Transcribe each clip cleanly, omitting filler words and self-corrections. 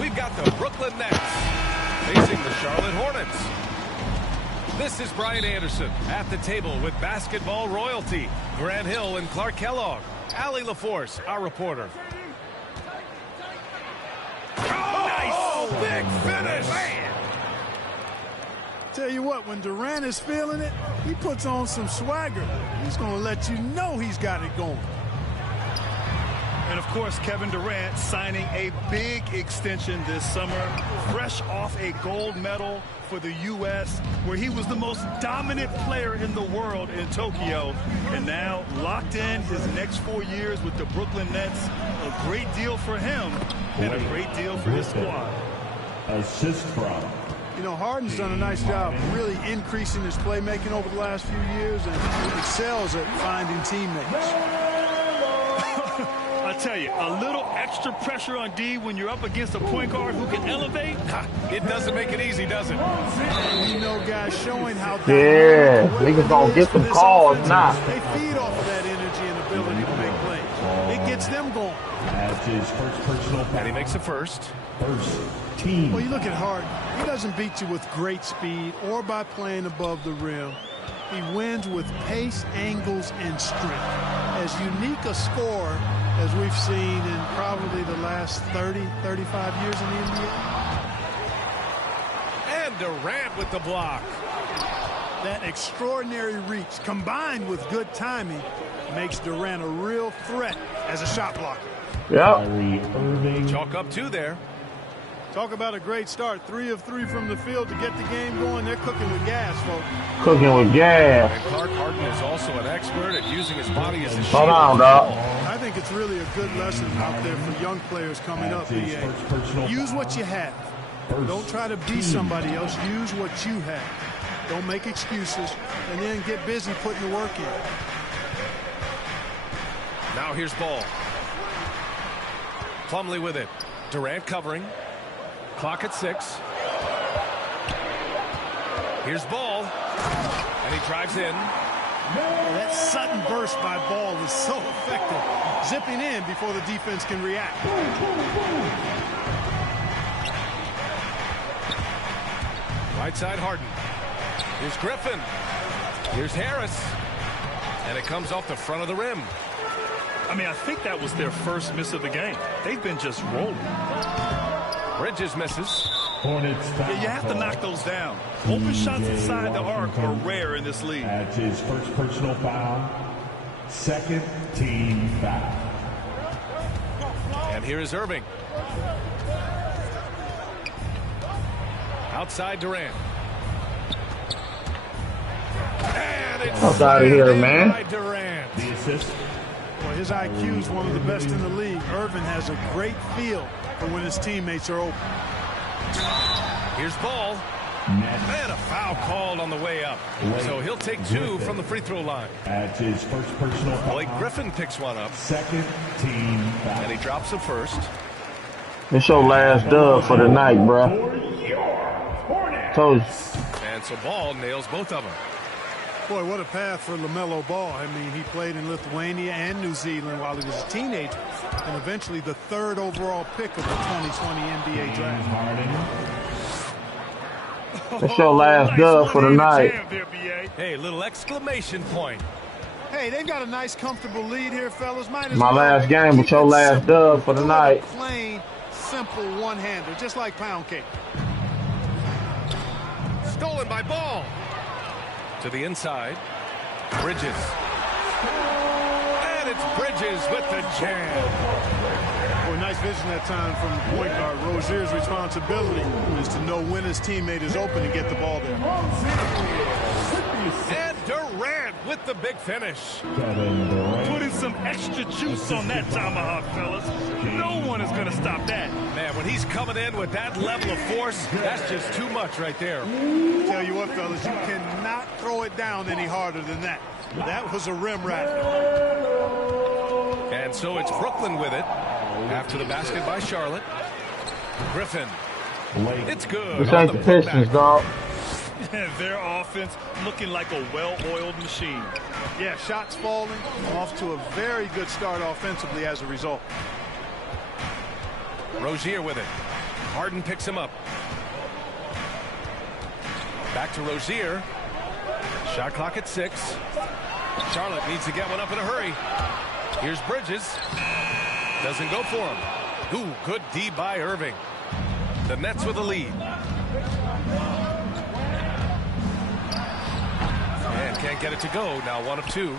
we've got the Brooklyn Nets facing the Charlotte Hornets. This is Brian Anderson at the table with basketball royalty. Grant Hill and Clark Kellogg. Allie LaForce, our reporter. Oh, nice! Big finish! Man. Tell you what, when Durant is feeling it, he puts on some swagger. He's going to let you know he's got it going. And, of course, Kevin Durant signing a big extension this summer, fresh off a gold medal for the U.S., where he was the most dominant player in the world in Tokyo. And now locked in his next 4 years with the Brooklyn Nets. A great deal for him and a great deal for his squad. Assist from. You know, Harden's done a nice job really increasing his playmaking over the last few years and excels at finding teammates. I tell you, a little extra pressure on D when you're up against a point guard who can elevate. It doesn't make it easy, does it? You know, guys, showing how niggas gonna get some calls now. They feed off of that energy and ability to make plays. It gets them going. That's his first personal foul. And he makes a first. First team. Well, you look at Harden. He doesn't beat you with great speed or by playing above the rim. He wins with pace, angles, and strength. As unique a scorer as we've seen in probably the last 30, 35 years in the NBA. And Durant with the block. That extraordinary reach combined with good timing makes Durant a real threat as a shot blocker. Yep. Chalk up 2 there. Talk about a great start. 3 of 3 from the field to get the game going. They're cooking with gas, folks. Cooking with gas. And Clark Harden is also an expert at using his body as a shield. Hold on, dog. I think it's really a good lesson out there for young players coming up, BA. Use what you have. Don't try to be somebody else. Use what you have. Don't make excuses. And then get busy putting the work in. Now here's Ball. Plumlee with it. Durant covering. Clock at 6. Here's Ball. And he drives in. That sudden burst by Ball was so effective. Zipping in before the defense can react. Right side Harden. Here's Griffin. Here's Harris. And it comes off the front of the rim. I mean, I think that was their first miss of the game. They've been just rolling. Bridges misses. Hornets foul. Yeah, you have to knock those down. Open shots inside the arc are rare in this league. That's his first personal foul. Second team foul. And here is Irving. Outside Durant. And it's out of here, man. by Durant. The assist. Well, his IQ is one of the best in the league. Irvin has a great feel for when his teammates are open. Here's Ball. And a foul called on the way up. So he'll take 2 from the free throw line. That's his first personal foul. Blake Griffin picks one up. Second team foul. And he drops a first. This your last dub for the night, bro. Told you. And so Ball nails both of them. Boy, what a path for LaMelo Ball. I mean, he played in Lithuania and New Zealand while he was a teenager, and eventually the 3rd overall pick of the 2020 NBA draft. That's your last dub for the night. Hey, little exclamation point. Hey, they've got a nice, comfortable lead here, fellas. Might as My well last game, but keep your it last simple. dub for the Do it night. a plain, simple one-hander, just like pound cake. Stolen by Ball. To the inside. Bridges. And it's Bridges with the jam. Boy, nice vision that time from the point guard. Rozier's responsibility is to know when his teammate is open and get the ball there. And Durant with the big finish. Putting some extra juice on that tomahawk, fellas. No one is going to stop that. Man, when he's coming in with that level of force, that's just too much right there. Tell you what, fellas, you cannot throw it down any harder than that. That was a rim rattler. And so it's Brooklyn with it. After the basket by Charlotte. Griffin. It's good. This ain't the Pistons, dog. Their offense looking like a well-oiled machine. Yeah, shots falling. Off to a very good start offensively as a result. Rozier with it. Harden picks him up. Back to Rozier. Shot clock at 6. Charlotte needs to get one up in a hurry. Here's Bridges. Doesn't go for him. Ooh, good D by Irving. The Nets with a lead. And can't get it to go. Now 1 of 2.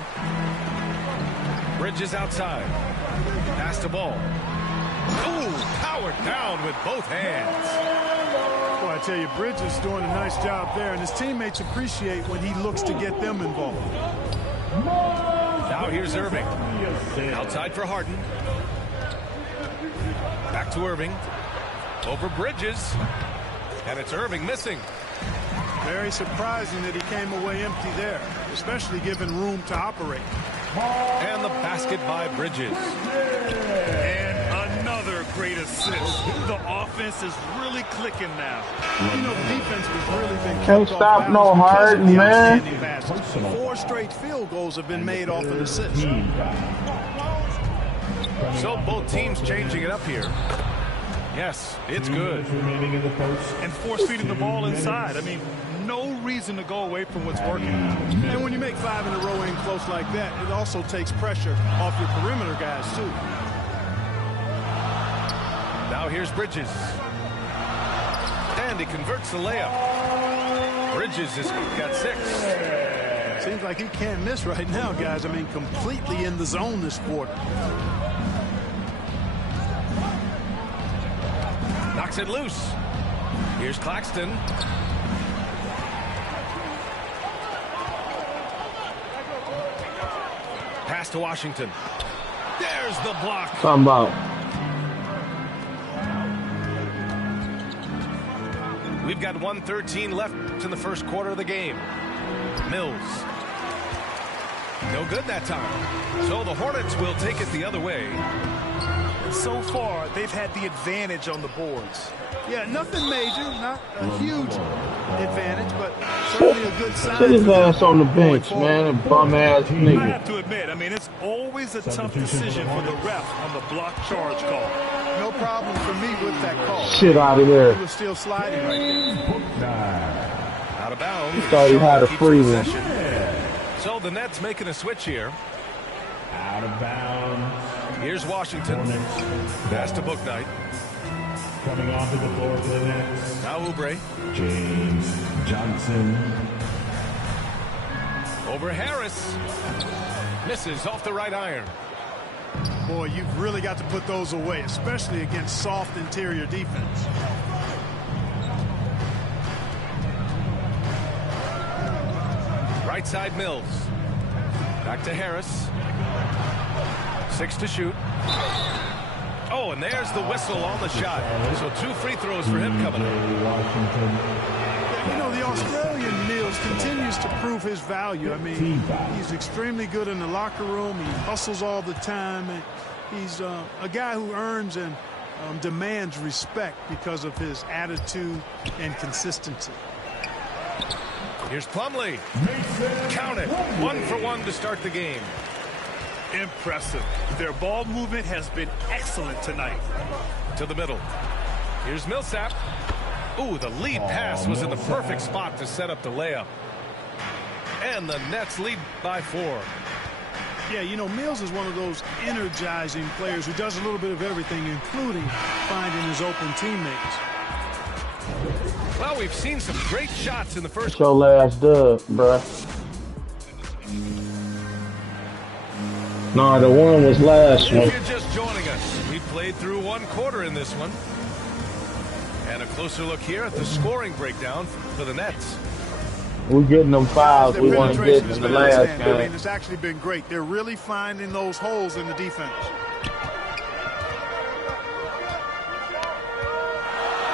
Bridges outside. Pass the ball. Ooh, powered down with both hands. Boy, I tell you, Bridges doing a nice job there, and his teammates appreciate when he looks to get them involved. Now here's Irving. Outside for Harden. Back to Irving. Over Bridges. And it's Irving missing. Very surprising that he came away empty there, especially given room to operate. And the basket by Bridges. And another great assist. The offense is really clicking now. You know, the defense has really been Can't kept stop off no balance because of Harden, the man. outstanding baskets. 4 straight field goals have been made off an assist. So both teams changing it up here. Yes, it's good. And force feeding the ball inside. I mean, no reason to go away from what's working. And when you make 5 in a row in close like that, it also takes pressure off your perimeter guys, too. Now here's Bridges. And he converts the layup. Bridges has got 6. Seems like he can't miss right now, guys. I mean, completely in the zone this quarter. Knocks it loose. Here's Claxton. Pass to Washington. There's the block. Talking about. We've got 1:13 left in the first quarter of the game. Mills. No good that time. So the Hornets will take it the other way. So far, they've had the advantage on the boards. Yeah, nothing major, not a huge advantage, but certainly a good sign. Sit his ass on the bench, man, a bum-ass I nigga. have to admit, I mean, it's always a tough decision for the ref on the block charge call. No problem for me with that call. Shit out of there. He was still sliding right there. Out of bounds. Thought he had a Keeps free one. possession. So the Nets making a switch here. Out of bounds. Here's Washington. Pass to Bouknight. Coming onto the floor for the Nets. Now Oubre. James Johnson. Over Harris. Misses off the right iron. Boy, you've really got to put those away, especially against soft interior defense. Right side Mills. Back to Harris. 6 to shoot. Oh, and there's the whistle on the shot. So 2 free throws for him coming up. Washington. You know, the Australian Mills continues to prove his value. I mean, he's extremely good in the locker room. He hustles all the time. And he's a guy who earns and demands respect because of his attitude and consistency. Here's Plumlee. Count it. 1 for 1 to start the game. Impressive. Their ball movement has been excellent tonight. To the middle. Here's Millsap. Ooh, the lead pass was in the perfect spot to set up the layup. And the Nets lead by 4. Yeah, you know, Mills is one of those energizing players who does a little bit of everything, including finding his open teammates. Well, we've seen some great shots in the first. It's your last dub, bruh. No, the one was last one. If you're just joining us, we played through 1 quarter in this one. And a closer look here at the scoring breakdown for the Nets. We're getting them fouls Their we want to penetration get has in the been last outstanding. I mean, game. it's actually been great. They're really finding those holes in the defense.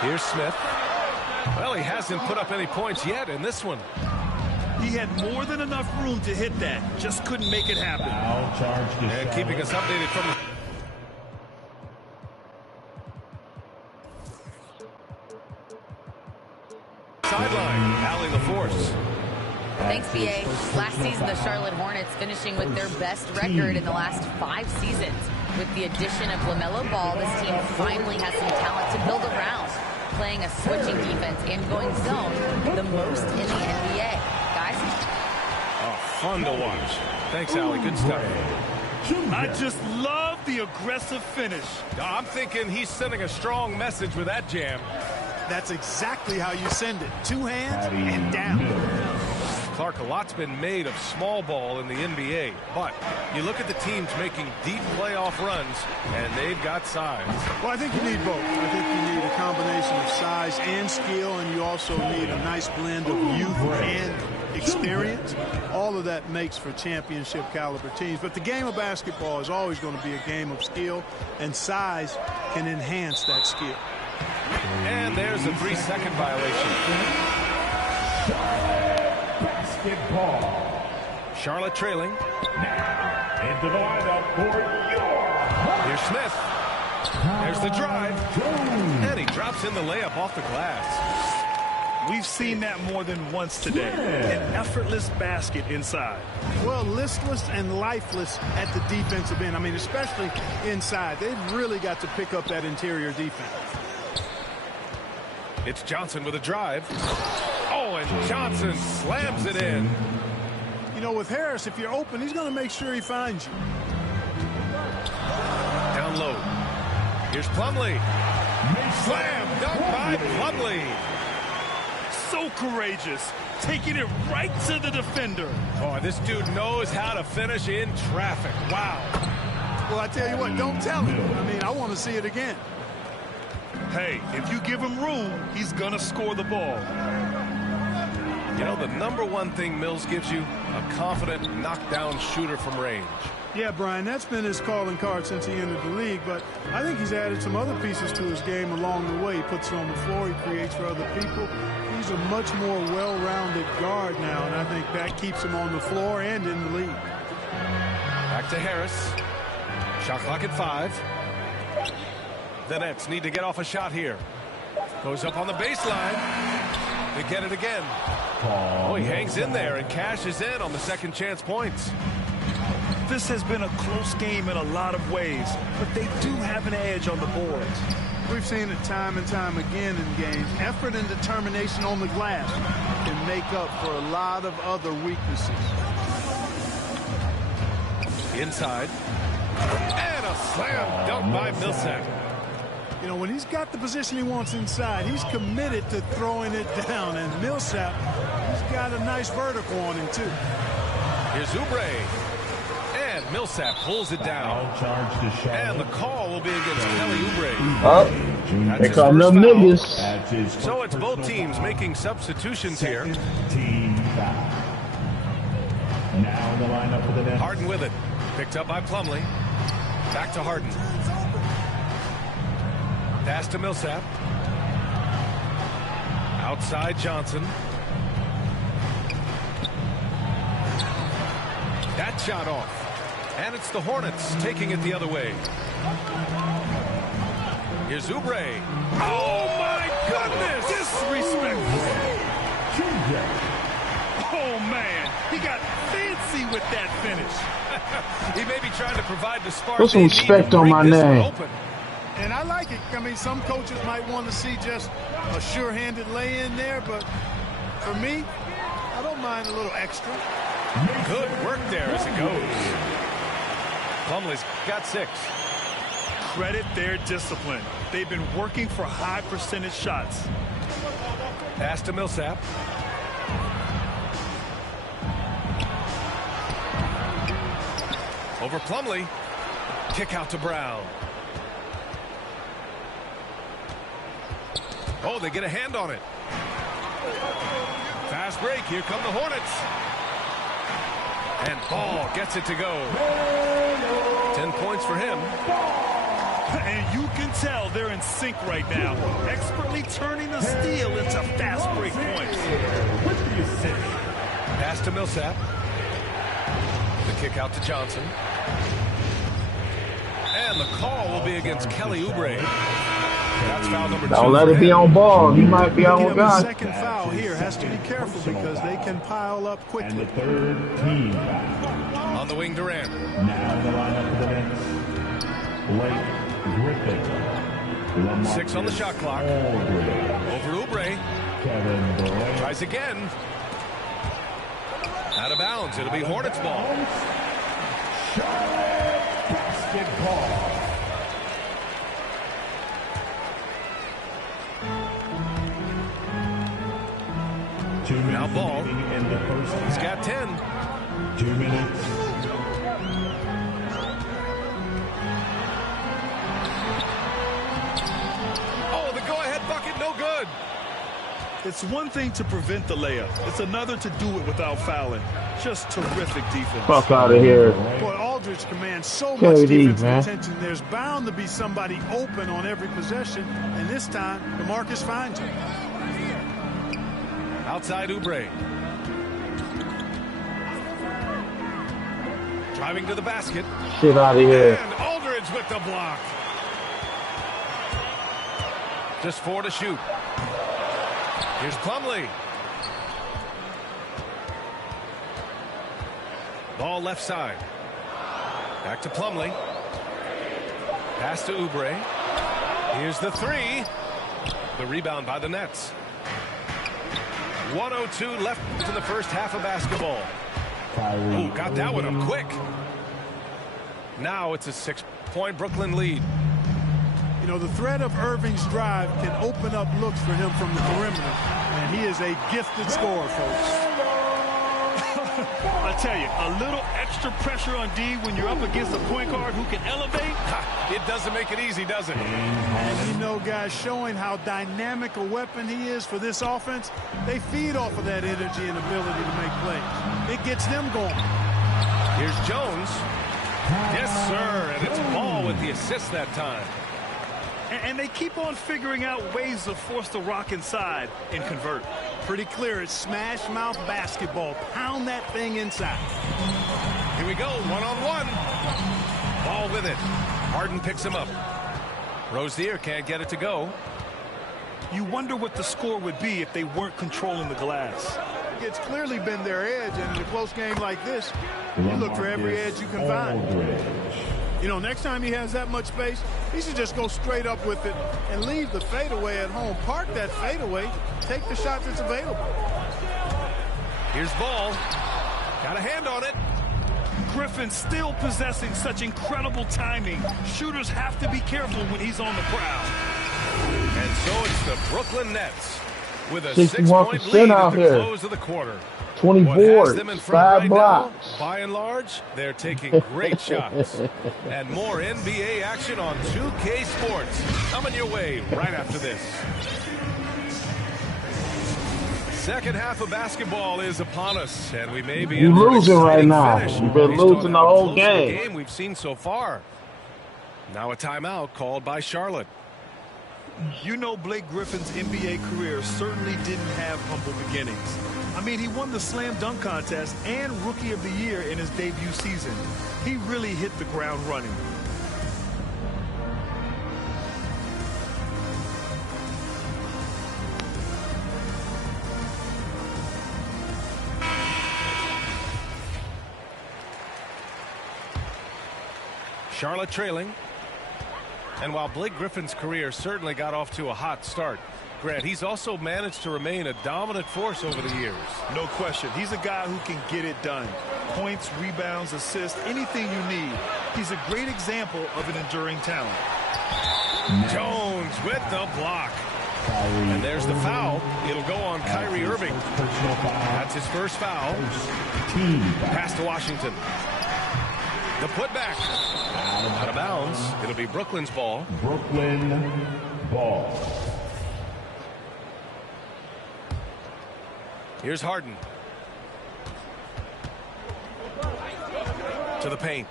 Here's Smith. Well, he hasn't put up any points yet in this one. He had more than enough room to hit that. Just couldn't make it happen. Foul charge to And keeping us updated from the sideline, Allie LaForce. Thanks, BA. Last season, the Charlotte Hornets finishing with their best record in the last 5 seasons. With the addition of LaMelo Ball, this team finally has some talent to build around. playing a switching defense and going zone the most in the NBA. Guys? Oh, fun to watch. Thanks, Allie. Good stuff. I just love the aggressive finish. I'm thinking he's sending a strong message with that jam. That's exactly how you send it. Two hands and down. Clark, a lot's been made of small ball in the NBA, but you look at the teams making deep playoff runs, and they've got size. Well, I think you need both. I think you need a combination of size and skill, and you also need a nice blend of youth and experience. All of that makes for championship caliber teams. But the game of basketball is always going to be a game of skill, and size can enhance that skill. And there's a 3-second violation. Basketball. Charlotte trailing. Into the lineup for your. Here's Smith. There's the drive. And he drops in the layup off the glass. We've seen that more than once today. An effortless basket inside. Well, listless and lifeless at the defensive end. I mean, especially inside. They've really got to pick up that interior defense. It's Johnson with a drive. Oh, and Johnson slams it in. You know, with Harris, if you're open, he's going to make sure he finds you. Down low. Here's Plumlee. Slam dunk by Plumlee. So courageous, taking it right to the defender. Oh, this dude knows how to finish in traffic. Wow. Well, I tell you what, don't tell him. I mean, I want to see it again. Hey, if you give him room, he's going to score the ball. You know, the number one thing Mills gives you, a confident knockdown shooter from range. Yeah, Brian, that's been his calling card since he entered the league, but I think he's added some other pieces to his game along the way. He puts it on the floor, he creates for other people. He's a much more well-rounded guard now, and I think that keeps him on the floor and in the league. Back to Harris. Shot clock at 5. The Nets need to get off a shot here. Goes up on the baseline. They get it again. Oh, he hangs in there and cashes in on the second chance points. This has been a close game in a lot of ways, but they do have an edge on the boards. We've seen it time and time again in games. Effort and determination on the glass can make up for a lot of other weaknesses. Inside. And a slam dunk by Millsap. You know, when he's got the position he wants inside, he's committed to throwing it down. And Millsap, he's got a nice vertical on him, too. Here's Oubre. And Millsap pulls it down. And the call will be against Kelly Oubre. They call them niggas. So it's both teams making substitutions here. Team foul. Now in the lineup for the Nets. Harden with it. Picked up by Plumlee. Back to Harden. Pass to Millsap. Outside Johnson. That shot off. And it's the Hornets taking it the other way. Here's Oubre. Oh, my goodness! Disrespectful. Oh, man. He got fancy with that finish. He may be trying to provide the spark. Put some respect on my name. And I like it. I mean, some coaches might want to see just a sure-handed lay-in there, but for me, I don't mind a little extra. Good work there as it goes. Plumlee's got 6. Credit their discipline. They've been working for high percentage shots. Pass to Millsap. Over Plumlee. Kick out to Brown. Oh, they get a hand on it. Fast break. Here come the Hornets. And Ball gets it to go. 10 points for him. And you can tell they're in sync right now. Expertly turning the steal into fast break points. Pass to Millsap. The kick out to Johnson. And the call will be against Kelly Oubre. That's foul number 2. Don't let it be on Ball. He might be on The God. second foul here has to be careful because they can pile up And quickly. the third team foul. On the wing, Durant. Now in the lineup for the Nets. Blake Griffin. 6 on the shot clock. Over Oubre. Kevin Durant. Tries again. Out of bounds. It'll be Hornets ball. Charlotte basketball. Now ball. In the first He's half. got 10. 2 minutes. Oh, the go-ahead bucket, no good. It's one thing to prevent the layup. It's another to do it without fouling. Just terrific defense. Fuck out of here. Boy, Aldridge commands so much KD, defensive man. attention. There's bound to be somebody open on every possession, and this time, DeMarcus finds him. Outside Oubre. Driving to the basket. Shit out of here. And Aldridge with the block. Just 4 to shoot. Here's Plumlee. Ball left side. Back to Plumlee. Pass to Oubre. Here's the 3. The rebound by the Nets. 1:02 left in the first half of basketball. Ooh, got that one up quick. Now it's a 6-point Brooklyn lead. You know, the threat of Irving's drive can open up looks for him from the perimeter, and he is a gifted scorer, folks. I tell you, a little extra pressure on D when you're up against a point guard who can elevate. It doesn't make it easy, does it? And you know, guys, showing how dynamic a weapon he is for this offense, they feed off of that energy and ability to make plays. It gets them going. Here's Jones. Yes, sir. And it's Ball with the assist that time. And they keep on figuring out ways to force the rock inside and convert. Pretty clear. It's smash mouth basketball. Pound that thing inside. Here we go. 1-on-1. Ball with it. Harden picks him up. Rozier can't get it to go. You wonder what the score would be if they weren't controlling the glass. It's clearly been their edge, and in a close game like this, you look for every edge you can find. You know, next time he has that much space, he should just go straight up with it and leave the fadeaway at home. Park that fadeaway. Take the shot that's available. Here's Ball. Got a hand on it. Griffin still possessing such incredible timing. Shooters have to be careful when he's on the prowl. And so it's the Brooklyn Nets with a 61% 6-point lead out at the here. close of the quarter. 20 What has boards, them in front 5 right blocks. now, by and large, they're taking great shots. And more NBA action on 2K Sports coming your way right after this. Second half of basketball is upon us, and we may be You in for an losing right exciting now. finish You've been based on losing the how whole close game. we've seen so far. Now a timeout called by Charlotte. You know, Blake Griffin's NBA career certainly didn't have humble beginnings. I mean, he won the slam dunk contest and Rookie of the Year in his debut season. He really hit the ground running. Charlotte trailing. And while Blake Griffin's career certainly got off to a hot start, Grant, he's also managed to remain a dominant force over the years. No question. He's a guy who can get it done. Points, rebounds, assists, anything you need. He's a great example of an enduring talent. Jones with the block. And there's the foul. It'll go on Kyrie Irving. That's his first foul. Pass to Washington. The putback. Out of bounds. It'll be Brooklyn's ball. Brooklyn ball. Here's Harden. To the paint.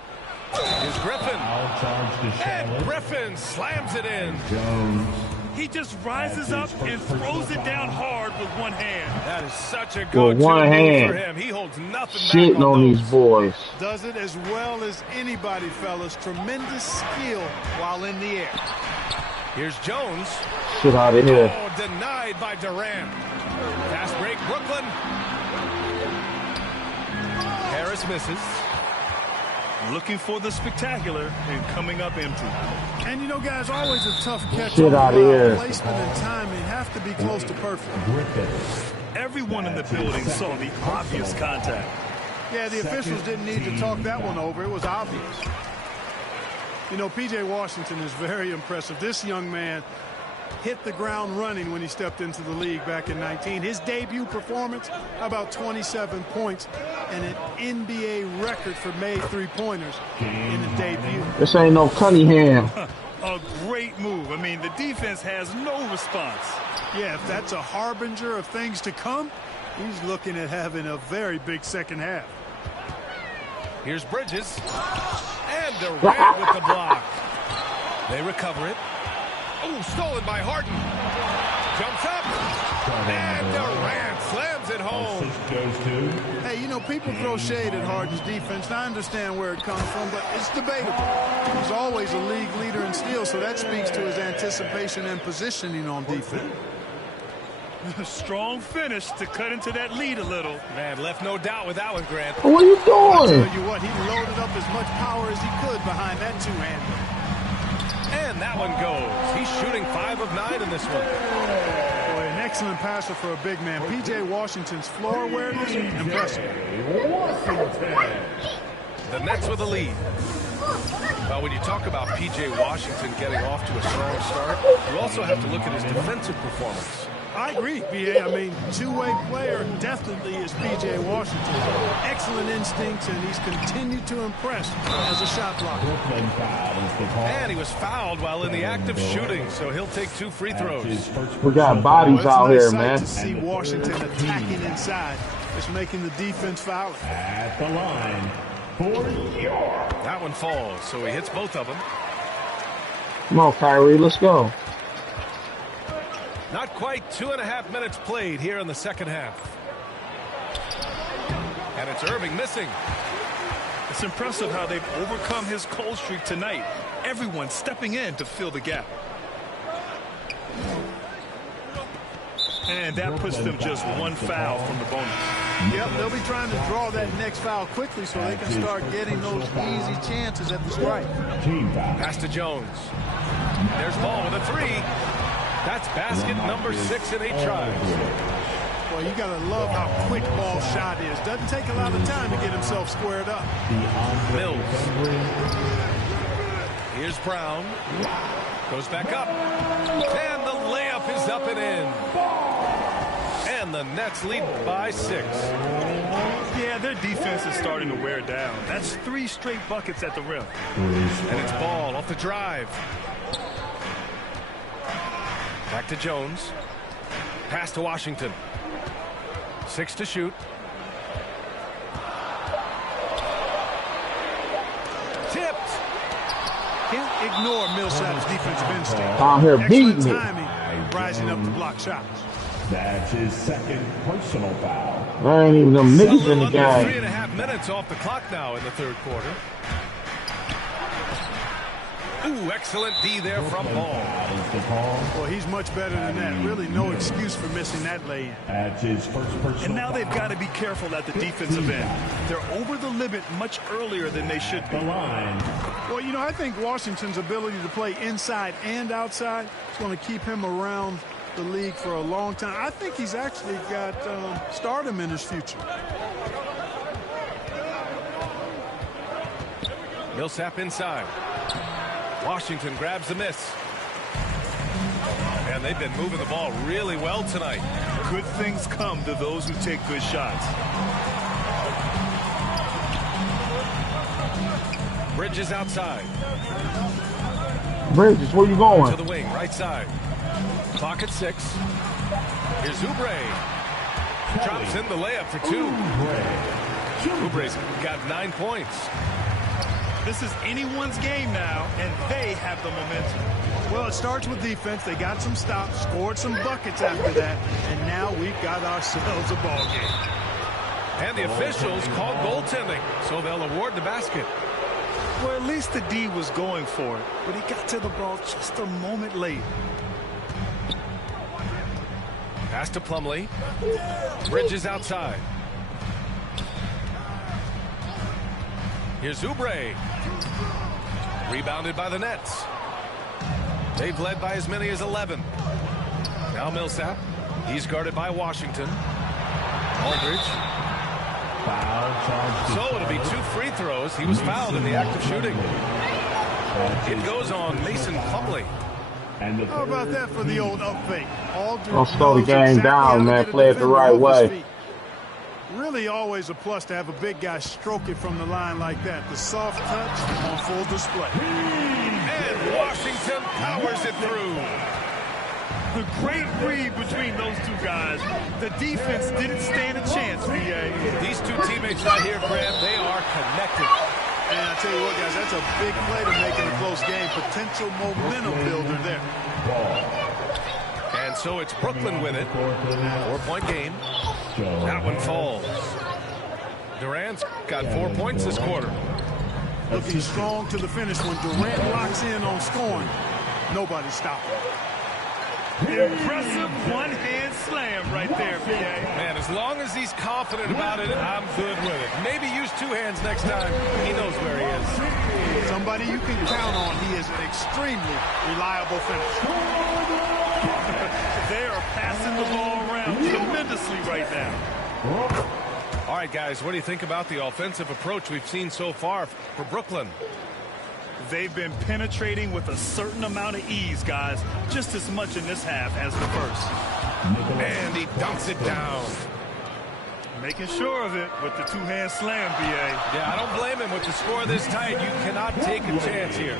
Here's Griffin. Foul charge to And Charlotte. Griffin slams it in. Jones. He just rises up and throws it down hard with one hand. That is such a With go-to one move hand. for him. He holds nothing back Shitting on those. these boys. Does it as well as anybody, fellas. Tremendous skill while in the air. Here's Jones. Shit out of here. Oh, denied by Durant. Fast break, Brooklyn. Harris misses. looking for the spectacular and coming up empty. And, you know, guys, always a tough catch. Shit out of here. Placement and timing have to be close to perfect. Everyone in the building saw the obvious contact. Yeah, the officials didn't need to talk that one over. It was obvious. You know, P.J. Washington is very impressive. This young man hit the ground running when he stepped into the league back in 19. His debut performance, about 27 points and an NBA record for made three-pointers in the debut. This ain't no Cunningham. A great move. I mean, the defense has no response. Yeah, if that's a harbinger of things to come, he's looking at having a very big second half. Here's Bridges. And Durant with the block. They recover it. Oh, stolen by Harden. Jumps up. And Durant slams it home. Hey, you know, people throw shade at Harden's defense, and I understand where it comes from, but it's debatable. He's always a league leader in steals, so that speaks to his anticipation and positioning on defense. A strong finish to cut into that lead a little. Man, left no doubt with that one, Grant. What are you I'll doing? tell you what, he loaded up as much power as he could behind that two-hander. And that one goes. He's shooting 5 of 9 in this one. Boy, an excellent passer for a big man. P.J. Washington's floor awareness, impressive. The Nets with a lead. Well, when you talk about P.J. Washington getting off to a strong start, you also have to look at his defensive performance. I agree, B.A. I mean, two-way player definitely is P.J. Washington. Excellent instincts, and he's continued to impress as a shot blocker. And he was fouled while in the act of shooting, so he'll take 2 free throws. We got bodies It's out nice here, sight man. to see Washington attacking inside. It's making the defense foul. At the line for York. That one falls, so he hits both of them. Come on, Kyrie, let's go. Not quite 2.5 minutes played here in the second half. And it's Irving missing. It's impressive how they've overcome his cold streak tonight. Everyone stepping in to fill the gap. And that puts them just 1 foul from the bonus. Yep, they'll be trying to draw that next foul quickly so they can start getting those easy chances at the strike. Pass to Jones. There's Ball with a 3. That's basket number 6 in 8 tries. Well, you got to love how quick Ball shot is. Doesn't take a lot of time to get himself squared up. Mills. Here's Brown. Goes back up. And the layup is up and in. And the Nets lead by 6. Yeah, their defense is starting to wear down. That's 3 straight buckets at the rim. And it's Ball off the drive. Back to Jones. Pass to Washington. 6 to shoot. Tipped. Can't ignore Millsap's defensive instinct. Down here beating Excellent it. timing, rising up to block shots. That's his second personal foul. There ain't even them niggas in the Under game. 3.5 minutes off the clock now in the third quarter. Ooh, excellent D there from Ball. Well, he's much better than that. Really no excuse for missing that lay-in. That's his first personal And now they've foul. got to be careful at the defensive end. They're over the limit much earlier than they should be. The line. Well, you know, I think Washington's ability to play inside and outside is going to keep him around the league for a long time. I think he's actually got stardom in his future. Millsap inside. Washington grabs the miss. And they've been moving the ball really well tonight. Good things come to those who take good shots. Bridges outside. Bridges, where you To going? the wing, right side. Clock at 6. Here's Oubre. Drops in the layup for 2. Oubre's got 9 points. This is anyone's game now, and they have the momentum. Well, it starts with defense. They got some stops, scored some buckets after that, and now we've got ourselves a ball game. And the officials called goaltending, so they'll award the basket. Well, at least the D was going for it, but he got to the ball just a moment late. Pass to Plumlee. Bridges outside. Here's Oubre. Rebounded by the Nets. They've led by as many as 11. Now Millsap. He's guarded by Washington. Aldridge. So it'll be 2 free throws. He was fouled in the act of shooting. It goes on Mason Plumlee. How about that for the old up fake? Aldridge Don't slow the knows game exactly how down, to man. get a Play it the defender right off his way. feet. Really always a plus to have a big guy stroke it from the line like that. The soft touch on full display. And Washington powers it through. The great read between those two guys. The defense didn't stand a chance, B.A. These two teammates right here, Grant, they are connected. And I tell you what, guys, that's a big play to make in a close game. Potential momentum builder there. And so it's Brooklyn with it. 4-point game. That one falls. Durant's got 4 points this quarter. Looking strong to the finish. When Durant locks in on scoring, nobody's stopping. Impressive one-hand slam right there, B.A. Man, as long as he's confident about it, I'm good with it. Maybe use 2 hands next time. He knows where he is. Somebody you can count on. He is an extremely reliable finisher. They are passing the ball around tremendously right now. All right, guys, what do you think about the offensive approach we've seen so far for Brooklyn? They've been penetrating with a certain amount of ease, guys, just as much in this half as the first. And he dunks it down. Making sure of it with the 2-hand slam, B.A. Yeah, I don't blame him with the score this tight. You cannot take a chance here.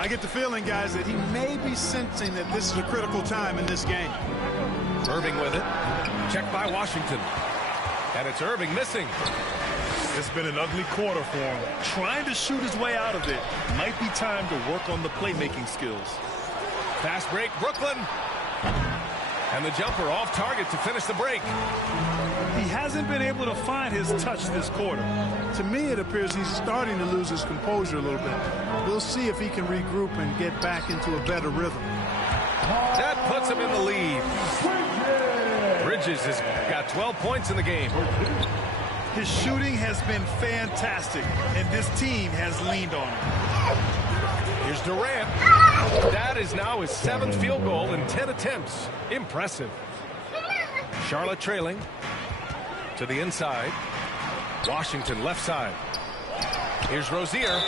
I get the feeling, guys, that he may be sensing that this is a critical time in this game. Irving with it. Checked by Washington. And it's Irving missing. It's been an ugly quarter for him. Trying to shoot his way out of it. Might be time to work on the playmaking skills. Fast break, Brooklyn. And the jumper off target to finish the break. He hasn't been able to find his touch this quarter. To me, it appears he's starting to lose his composure a little bit. We'll see if he can regroup and get back into a better rhythm. That puts him in the lead. Bridges has got 12 points in the game. His shooting has been fantastic, and this team has leaned on him. Here's Durant. That is now his 7th field goal in 10 attempts. Impressive. Charlotte trailing to the inside. Washington left side. Here's Rozier.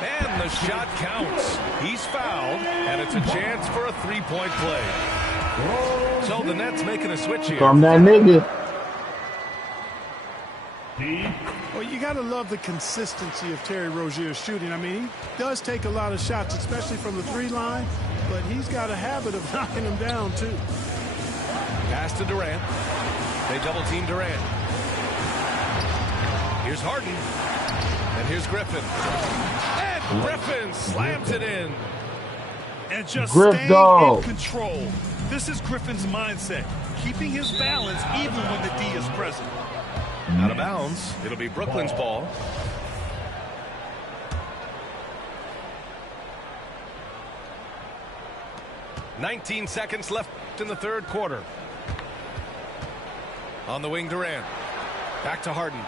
And the shot counts. He's fouled, and it's a chance for a 3-point play. So the Nets making a switch here. From that nigga. Well, you got to love the consistency of Terry Rozier's shooting. I mean, he does take a lot of shots, especially from the 3 line, but he's got a habit of knocking them down, too. Pass to Durant. They double-team Durant. Here's Harden. And here's Griffin. And Griffin slams it in. And just Griff staying dog. in control. This is Griffin's mindset, keeping his balance even when the D is present. Out of bounds. It'll be Brooklyn's ball. "19 seconds left in the 3rd quarter. On the wing, Durant. Back to Harden.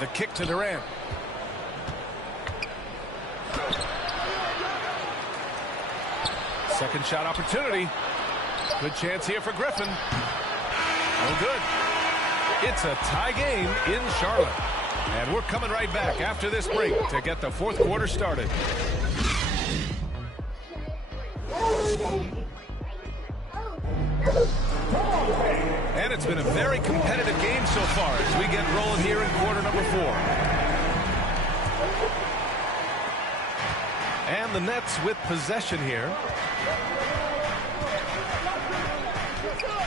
The kick to Durant. Second shot opportunity. Good chance here for Griffin. Oh, good. It's a tie game in Charlotte. And we're coming right back after this break to get the 4th quarter started. And it's been a very competitive game so far as we get rolling here in quarter number 4. And the Nets with possession here.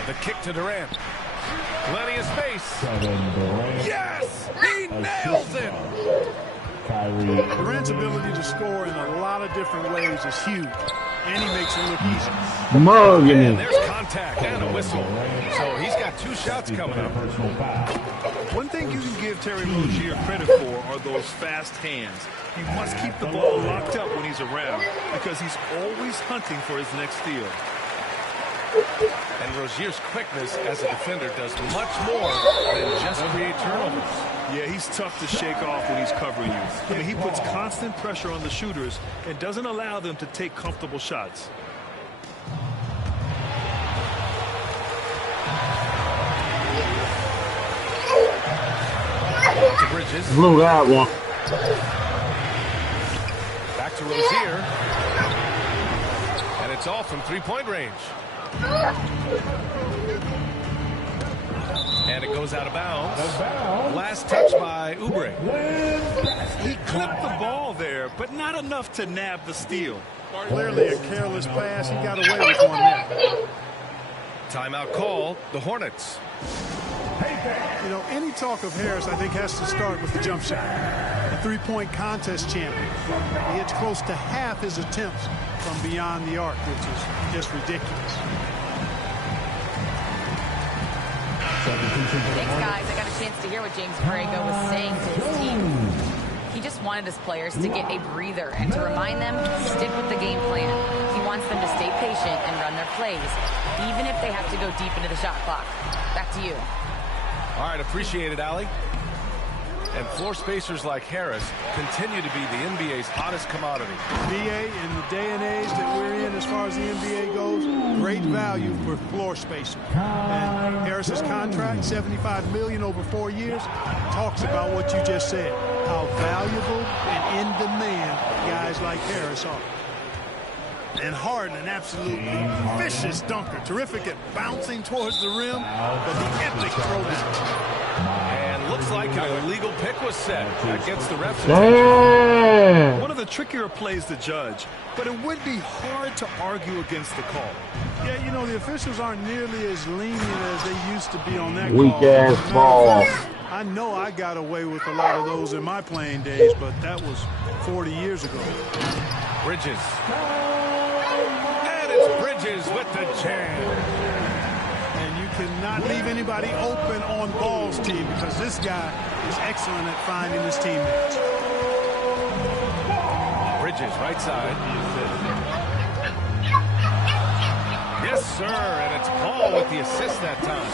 The kick to Durant. Plenty of space. Yes! He nails it! Durant's ability to score in a lot of different ways is huge, and he makes it look easy. Mugging And it. there's contact and a whistle. So he's got 2 shots coming up. One thing you can give Terry Rozier credit for are those fast hands. You must keep the ball locked up when he's around because he's always hunting for his next steal. And Rozier's quickness as a defender does much more than just create turnovers. Yeah, he's tough to shake off when he's covering you. I mean, he puts constant pressure on the shooters and doesn't allow them to take comfortable shots. To Bridges. Blew that one. Back to Rozier. And it's all from three-point range. And it goes out of bounds. Last touch by Oubre. He clipped the ball there, but not enough to nab the steal. Clearly a careless pass. He got away with one there. Timeout called. The Hornets. You know, any talk of Harris, I think, has to start with the jump shot. The three-point contest champion. He hits close to half his attempts from beyond the arc, which is just ridiculous. Thanks, guys. I got a chance to hear what James Borrego was saying to his team. He just wanted his players to get a breather and to remind them to stick with the game plan. He wants them to stay patient and run their plays, even if they have to go deep into the shot clock. Back to you. All right, appreciate it, Allie. And floor spacers like Harris continue to be the NBA's hottest commodity. NBA, in the day and age that we're in as far as the NBA goes, great value for floor spacer. And Harris's contract, $75 million over 4 years, talks about what you just said, how valuable and in demand guys like Harris are. And Harden, an absolutely vicious dunker. Terrific at bouncing towards the rim, but the epic throwdown. And looks like an illegal pick was set against the refs. Damn. One of the trickier plays to judge, but it would be hard to argue against the call. Yeah, you know, the officials aren't nearly as lenient as they used to be on that Weak call. ass ball. I know I got away with a lot of those in my playing days, but that was 40 years ago. Bridges. And it's Bridges with the jam. And you cannot leave anybody open on Ball's team because this guy is excellent at finding his teammates. Bridges, right side. Yes, sir. And it's Paul with the assist that time.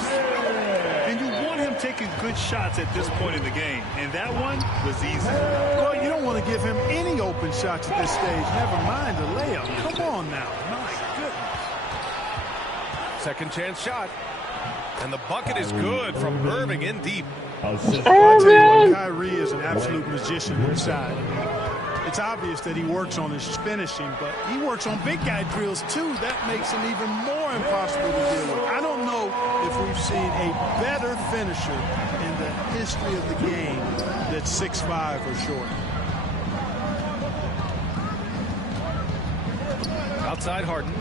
And you want him taking good shots at this point in the game. And that one was easy. Well, you don't want to give him any open shots at this stage. Never mind the layup. Come on now. My goodness. Second chance shot. And the bucket is good from Irving in deep. I'll tell you what, Kyrie is an absolute magician inside. It's obvious that he works on his finishing, but he works on big guy drills too. That makes him even more impossible to deal with. I don't know if we've seen a better finisher in the history of the game that's 6'5" or shorter. Outside Harden.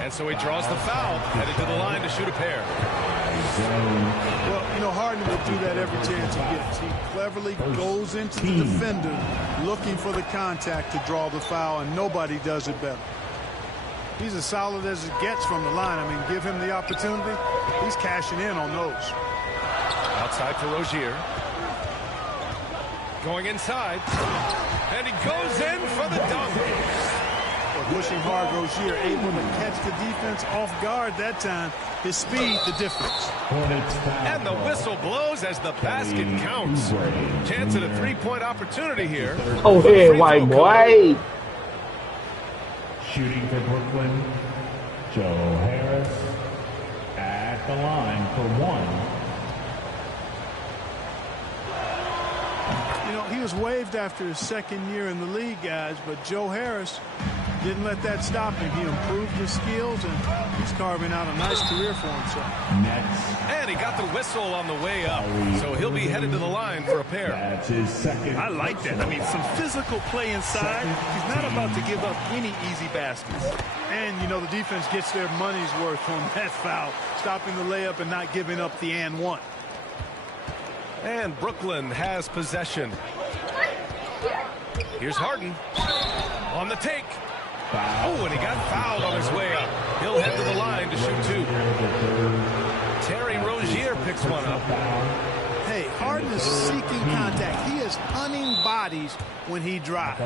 And so he draws the foul, headed to the line to shoot a pair. Well, you know, Harden will do that every chance he gets. He cleverly goes into the defender looking for the contact to draw the foul, and nobody does it better. He's as solid as it gets from the line. I mean, give him the opportunity. He's cashing in on those. Outside for Rozier. Going inside. And he goes in for the dunk. Pushing hard, Rozier able to catch the defense off guard that time. His speed, the difference. And the whistle blows as the basket counts. Chance at a three-point opportunity here. Oh, hey, white boy. Shooting for Brooklyn, Joe Harris at the line for one. You know, he was waived after his second year in the league, guys, but Joe Harris didn't let that stop him. He improved his skills, and he's carving out a nice career for himself. And he got the whistle on the way up, so he'll be headed to the line for a pair. That's his second. I like that. I mean, some physical play inside. He's not about to give up any easy baskets. And, you know, the defense gets their money's worth on that foul, stopping the layup and not giving up the and one. And Brooklyn has possession. Here's Harden on the take. Oh, and he got fouled on his way up. He'll head to the line to shoot two. Terry Rozier picks one up. Hey, Harden is seeking contact. He is hunting bodies when he drives.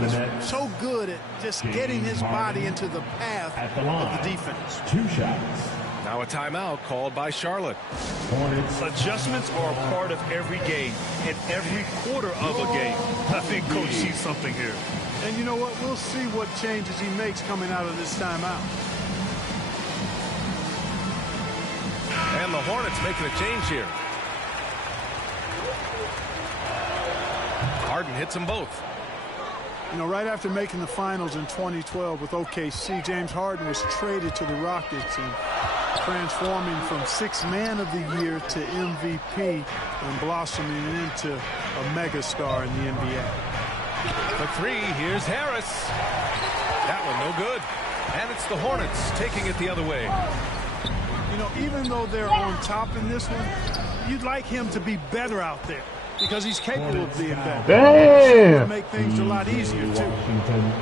He's so good at just getting his body into the path of the defense. 2 shots. Now a timeout called by Charlotte. Hornets. Adjustments are a part of every game and every quarter of a game. I think Coach sees something here. And you know what? We'll see what changes he makes coming out of this timeout. And the Hornets making a change here. Harden hits them both. You know, right after making the finals in 2012 with OKC, James Harden was traded to the Rockets and transforming from sixth man of the year to MVP and blossoming into a megastar in the NBA. The three, here's Harris. That one no good. And it's the Hornets taking it the other way. You know, even though they're on top in this one, you'd like him to be better out there because he's capable of being better. Damn! To make things a lot easier, too. Washington.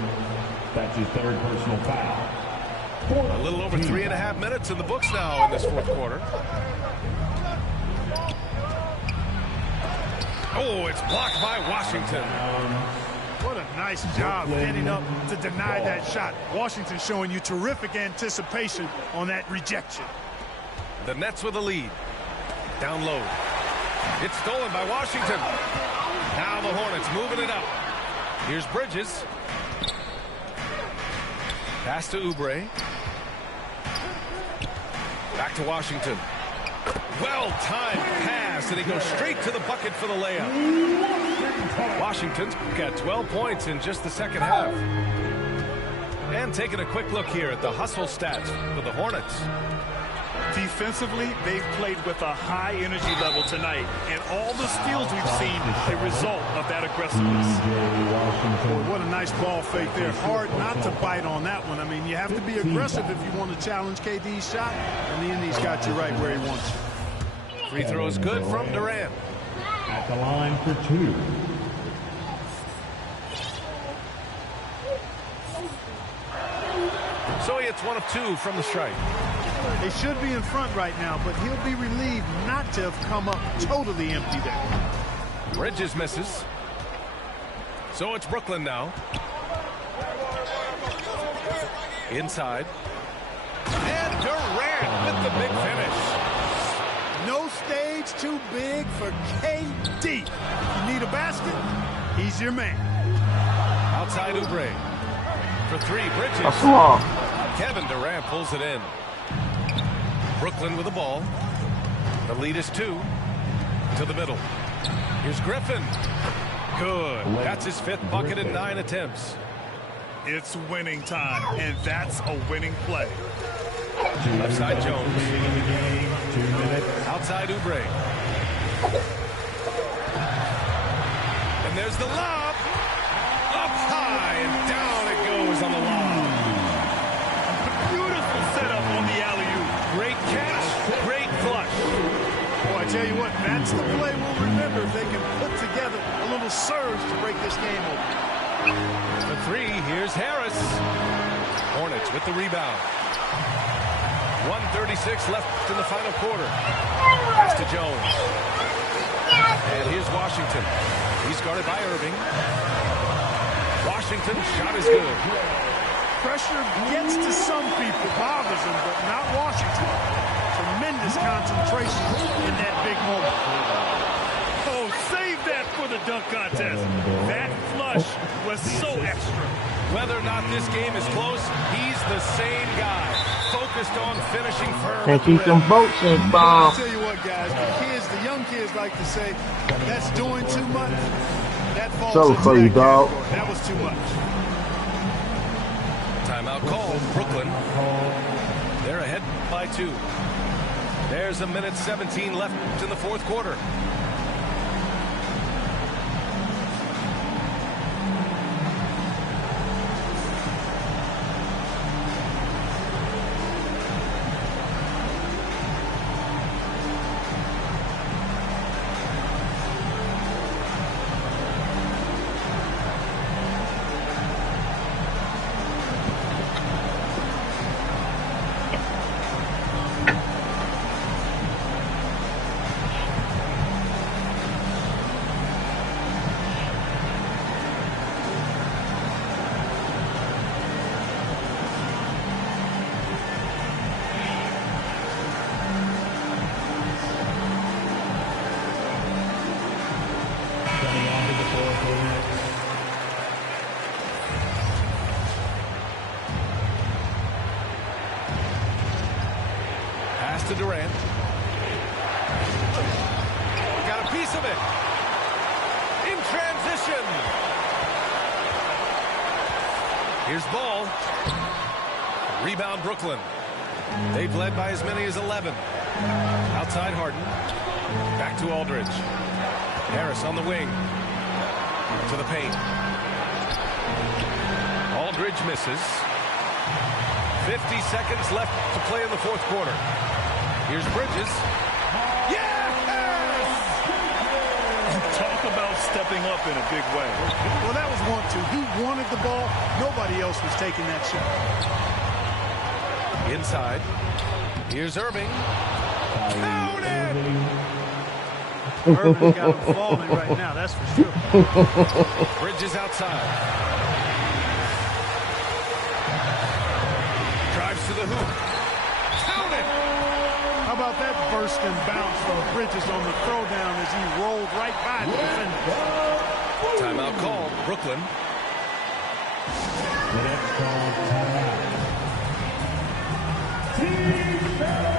That's his third personal foul. A little over 3.5 minutes in the books now in this fourth quarter. Oh, it's blocked by Washington. What a nice job getting up to deny that shot. Washington showing you terrific anticipation on that rejection. The Nets with a lead. Down low. It's stolen by Washington. Now the Hornets moving it up. Here's Bridges. Pass to Oubre. Back to Washington. Well-timed pass, and he goes straight to the bucket for the layup. Washington's got 12 points in just the second half. And taking a quick look here at the hustle stats for the Hornets. Defensively, they've played with a high energy level tonight, and all the steals we've seen a result of that aggressiveness. Boy, what a nice ball fake there. Hard not to bite on that one. I mean, you have to be aggressive if you want to challenge KD's shot, and then he's got you right where he wants you. Free throw is good from Durant. At the line for two. So he hits one of two from the strike. They should be in front right now, but he'll be relieved not to have come up totally empty there. Bridges misses. So it's Brooklyn now. Inside. And Durant with the big finish. No stage too big for KD. You need a basket? He's your man. Outside Oubre. For three, Bridges. That's long. Kevin Durant pulls it in. Brooklyn with the ball. The lead is 2. To the middle. Here's Griffin. Good. That's his 5th bucket in 9 attempts. It's winning time, and that's a winning play. Left side Jones. 2 minutes. Outside Oubre. And there's the lob. Up high and down it goes on the lob. Beautiful setup on the alley-oop. Great catch. Great flush. Boy, I tell you what, that's the play we'll remember if they can put together a little surge to break this game open. The three, here's Harris. Hornets with the rebound. 1:36 left in the final quarter. Pass to Jones. And here's Washington. He's guarded by Irving. Washington's shot is good. Pressure gets to some people, bothers them, but not Washington. Tremendous concentration in that big moment. Oh, save that for the dunk contest. That flush was so extra. Whether or not this game is close, he's the same guy. Focused on finishing firm. Can't keep them boats in, I'll Bob. tell you what, guys, the young kids like to say, that's doing too much. That falls So into for that you, dog. category. That was too much. Timeout called. Brooklyn. They're ahead by 2. There's 1:17 left in the fourth quarter. to Durant. Got a piece of it. In transition. Here's Ball. Rebound Brooklyn. They've led by as many as 11. Outside Harden. Back to Aldridge. Harris on the wing. To the paint. Aldridge misses. 50 seconds left to play in the fourth quarter. Here's Bridges. Yes! Talk about stepping up in a big way. Well, that was 1-2. He wanted the ball. Nobody else was taking that shot. Inside. Here's Irving. Count it! Irving got him falling right now, that's for sure. Bridges outside. Drives to the hoop. Count it! How about that burst and bounce from Bridges on the throwdown as he rolled right by the defender? Timeout called. Brooklyn. The next call, timeout. Team Bear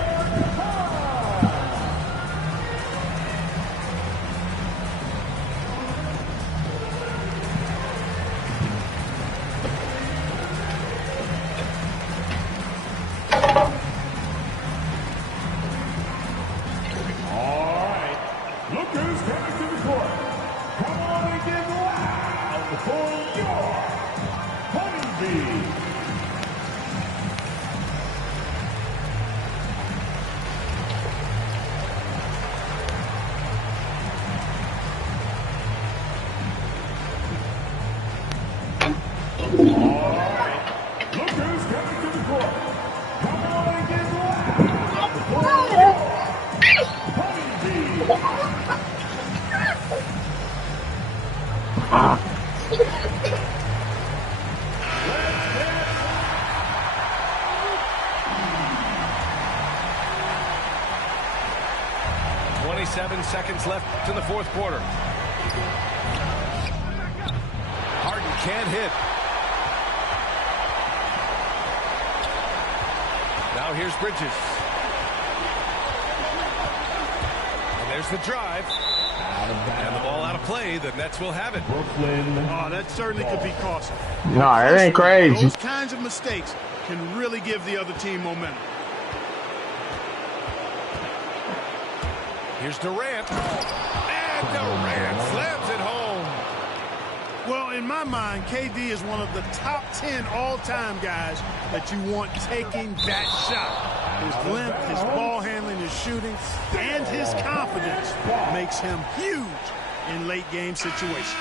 27 seconds left in the fourth quarter. Harden can't hit. Now here's Bridges. And there's the drive. And the ball out of play. The Nets will have it. Brooklyn. Oh, that certainly could be costly. No, it ain't crazy. Those kinds of mistakes can really give the other team momentum. Here's Durant. And Durant slams it home. Well, in my mind, KD is one of the top 10 all-time guys that you want taking that shot. His length, his ball handling, his shooting, and his confidence makes him huge in late-game situations.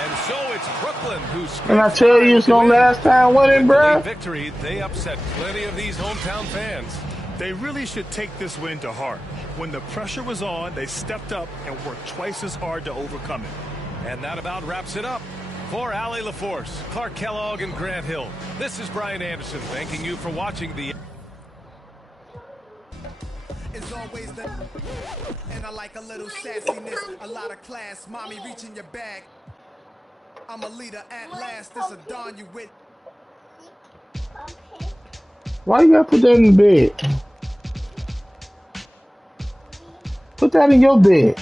And so it's Brooklyn who's. And I tell you, it's no last time winning, bro. Victory, they upset plenty of these hometown fans. They really should take this win to heart. When the pressure was on, they stepped up and worked twice as hard to overcome it. And that about wraps it up. For Allie LaForce, Clark Kellogg, and Grant Hill, this is Brian Anderson thanking you for watching the. Is always the and I like a little sassiness, a lot of class. Mommy reaching your bag. I'm a leader at last. This a dawn you with. Why you gotta put that in the bed? Put that in your bed.